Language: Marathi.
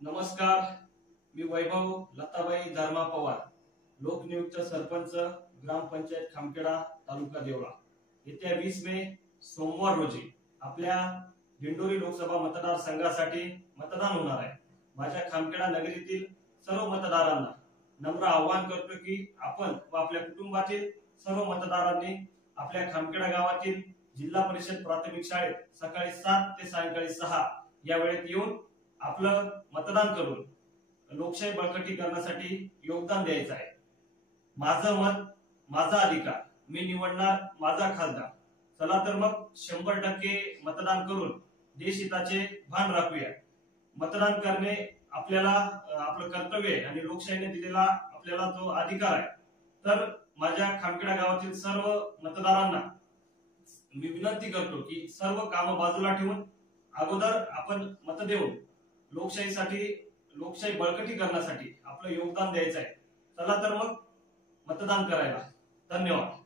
नमस्कार, मी वैभव लताबाई धर्मा पवार, लोकनियुक्त सरपंच, ग्रामपंचायत खामखेडा, तालुका देवळा। येत्या 20 मे सोमवार रोजी आपल्या दिंडोरी लोकसभा मतदारसंघासाठी मतदान होणार आहे। माझ्या खामखेडा नगरीतील सर्व मतदारांना नम्र आवाहन करतो की आपण व आपल्या कुटुंबातील सर्व मतदारांनी आपल्या खामखेडा गावातील जिल्हा परिषद प्राथमिक शाळेत सकाळी 7 ते सायंकाळी 6 या वेळेत येऊन आपलं मतदान करून लोकशाही बळकटीकरणासाठी योगदान द्यायचं आहे। माझं मत माझा अधिकार, मी निवडणार माझा खासदार। चला तर मग 100% मतदान करून देशहिताचे भान राखूया। मतदान करणे आपल्याला आपलं कर्तव्य आहे आणि लोकशाहीने दिलेला आपल्याला जो अधिकार आहे। तर माझ्या खामखेडा गावातील सर्व मतदारांना मी विनंती करतो की सर्व कामं बाजूला ठेवून अगोदर आपण मत देऊन लोकशाही बळकटीकरणासाठी आपलं योगदान द्यायचं आहे। चला तर मग मतदान करायला। धन्यवाद।